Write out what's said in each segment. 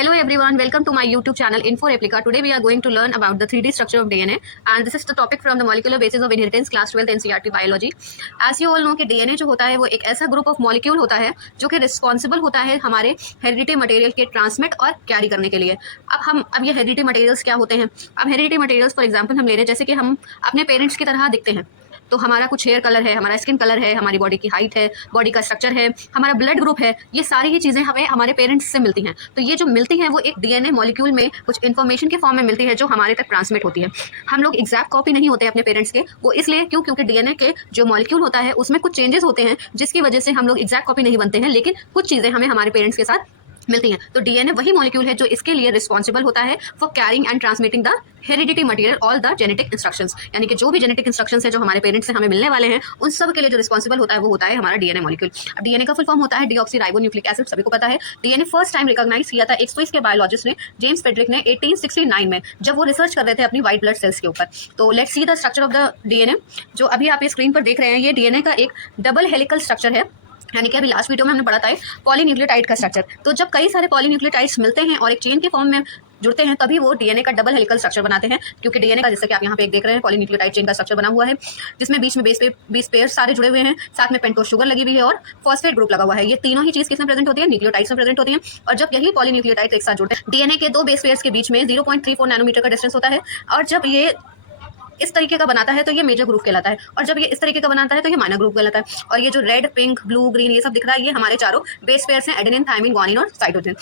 Hello everyone, welcome to my YouTube channel Info Replica. Today we are going to learn about the 3D structure of DNA and this is the topic from the molecular basis of inheritance class 12th NCERT biology. As you all know कि DNA जो होता है वो एक ऐसा group of molecule होता है जो कि रिस्पॉन्सिबल होता है हमारे हेरिडिटी मटेरियल के ट्रांसमिट और कैरी करने के लिए। अब ये हेरिडिटी मटेरियल्स क्या होते हैं? अब हेरिडिटी मटेरियल्स फॉर एग्जाम्पल हम ले रहे हैं जैसे कि हम अपने पेरेंट्स की तरह दिखते हैं, तो हमारा कुछ हेयर कलर है, हमारा स्किन कलर है, हमारी बॉडी की हाइट है, बॉडी का स्ट्रक्चर है, हमारा ब्लड ग्रुप है, ये सारी ही चीज़ें हमें हमारे पेरेंट्स से मिलती हैं। तो ये जो मिलती हैं वो एक डीएनए मॉलिक्यूल में कुछ इन्फॉर्मेशन के फॉर्म में मिलती है जो हमारे तक ट्रांसमिट होती है। हम लोग एग्जैक्ट कॉपी नहीं होते अपने पेरेंट्स के, वो इसलिए क्योंकि डीएनए के जो मॉलिक्यूल होता है उसमें कुछ चेंजेस होते हैं जिसकी वजह से हम लोग एग्जैक्ट कॉपी नहीं बनते हैं, लेकिन कुछ चीज़ें हमें हमारे पेरेंट्स के साथ मिलती हैं। तो डीएनए वही मॉलिक्यूल है जो इसके लिए रिस्पॉन्सिबल होता है for carrying and transmitting the heredity material all the genetic instructions, यानी कि जो भी जेनेटिक इंस्ट्रक्शंस है जो हमारे पेरेंट्स से हमें मिलने वाले हैं उन सब के लिए जो रिस्पॉन्सिबल होता है वो होता है हमारा डीएनए मॉलिक्यूल। अब डीएनए का फुल फॉर्म होता है डीऑक्सीराइबोन्यूक्लिक एसिड, सभी को पता है। डीएनए फर्स्ट टाइम रिकॉग्नाइज किया था एक स्विस के बायोलॉजिस्ट ने, जेम्स पेड्रिक ने 1869 में, जब वो रिसर्च कर रहे थे अपनी व्हाइट ब्लड सेल्स के ऊपर। तो let's see the structure of the DNA. जो अभी आप ये स्क्रीन पर देख रहे हैं ये डीएनए का एक डबल हेलिकल स्ट्रक्चर है, यानी कि अभी लास्ट वीडियो में हमने पढ़ा था पॉलीन्यूक्लियोटाइड का स्ट्रक्चर। तो जब कई सारे पॉलीन्यूक्लियोटाइड्स मिलते हैं और एक चेन के फॉर्म में जुड़ते हैं तभी वो डीएनए का डबल हेलिकल स्ट्रक्चर बनाते हैं, क्योंकि डीएनए का जैसे कि आप यहाँ पे एक देख रहे हैं पॉलीन्यूक्लियोटाइड चेन का स्ट्रक्चर बना हुआ है जिसमें बीच में बेस पेयर सारे जुड़े हुए हैं, साथ में पेंटोज शुगर लगी हुई है और फॉस्फेट ग्रुप लगा हुआ है। ये तीनों ही चीज़ किसमें प्रेजेंट होती है? न्यूक्लियोटाइड्स में प्रेजेंट होती हैं। और जब यही पॉलीन्यूक्लियोटाइड्स एक साथ जुड़ते हैं, डीएनए के दो बेस पेयर्स के बीच में 0.34 नैनोमीटर का डिस्टेंस होता है, और जब ये इस तरीके का बनाता है तो ये मेजर ग्रुप कहलाता है, और जब ये इस तरीके का बनाता है तो ये माइनर ग्रुप कहलाता है। और ये जो रेड, पिंक, ब्लू, ग्रीन ये सब दिख रहा है ये हमारे चारों बेस पेयर्स हैं, एडेनिन, थायमिन, ग्वानिन और साइटोसिन।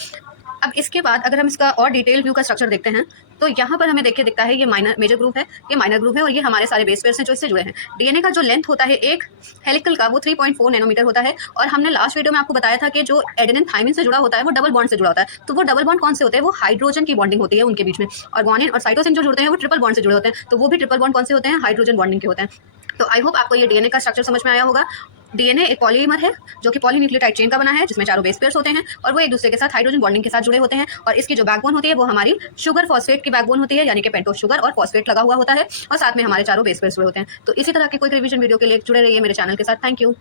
अब इसके बाद अगर हम इसका और डिटेल व्यू का स्ट्रक्चर देखते हैं तो यहाँ पर हमें देखिए दिखता है ये मेजर ग्रुप है, ये माइनर ग्रुप है, और ये हमारे सारे बेस पेयर्स हैं जो इससे जुड़े हैं। डीएनए का जो लेंथ होता है एक हेलिकल का वो 3.4 नैनोमीटर होता है, और हमने लास्ट वीडियो में आपको बताया था कि जो एडेनिन थायमिन से जुड़ा होता है वो डबल बॉन्ड से जुड़ा होता है। तो वो डबल बॉन्ड कौन से होते हैं? वो हाइड्रोजन की बॉन्डिंग होती है उनके बीच में। और ग्वानिन और साइटोसिन जो जुड़ते हैं वो ट्रिपल बॉन्ड से जुड़े होते हैं, तो वो भी ट्रिपल बॉन्ड कौन से होते हैं? हाइड्रोजन बॉन्डिंग के होते हैं। तो आई होप आपको ये डीएनए का स्ट्रक्चर समझ में आया होगा। डीएनए एक पॉलीमर है जो कि पॉलीन्यूक्लियोटाइड चेन का बना है जिसमें चारों बेस पेयर्स होते हैं और वो एक दूसरे के साथ हाइड्रोजन बॉन्डिंग के साथ जुड़े होते हैं, और इसकी जो बैकबोन होती है वो हमारी शुगर फॉस्फेट की बैकबोन होती है, यानी कि पेंटोज शुगर और फॉस्फेट लगा हुआ होता है, और साथ में हमारे चारों बेस पेयर्स जुड़े होते हैं। तो इसी तरह के कोई रिवीजन वीडियो के लिए जुड़े रहिए मेरे चैनल के साथ। Thank you.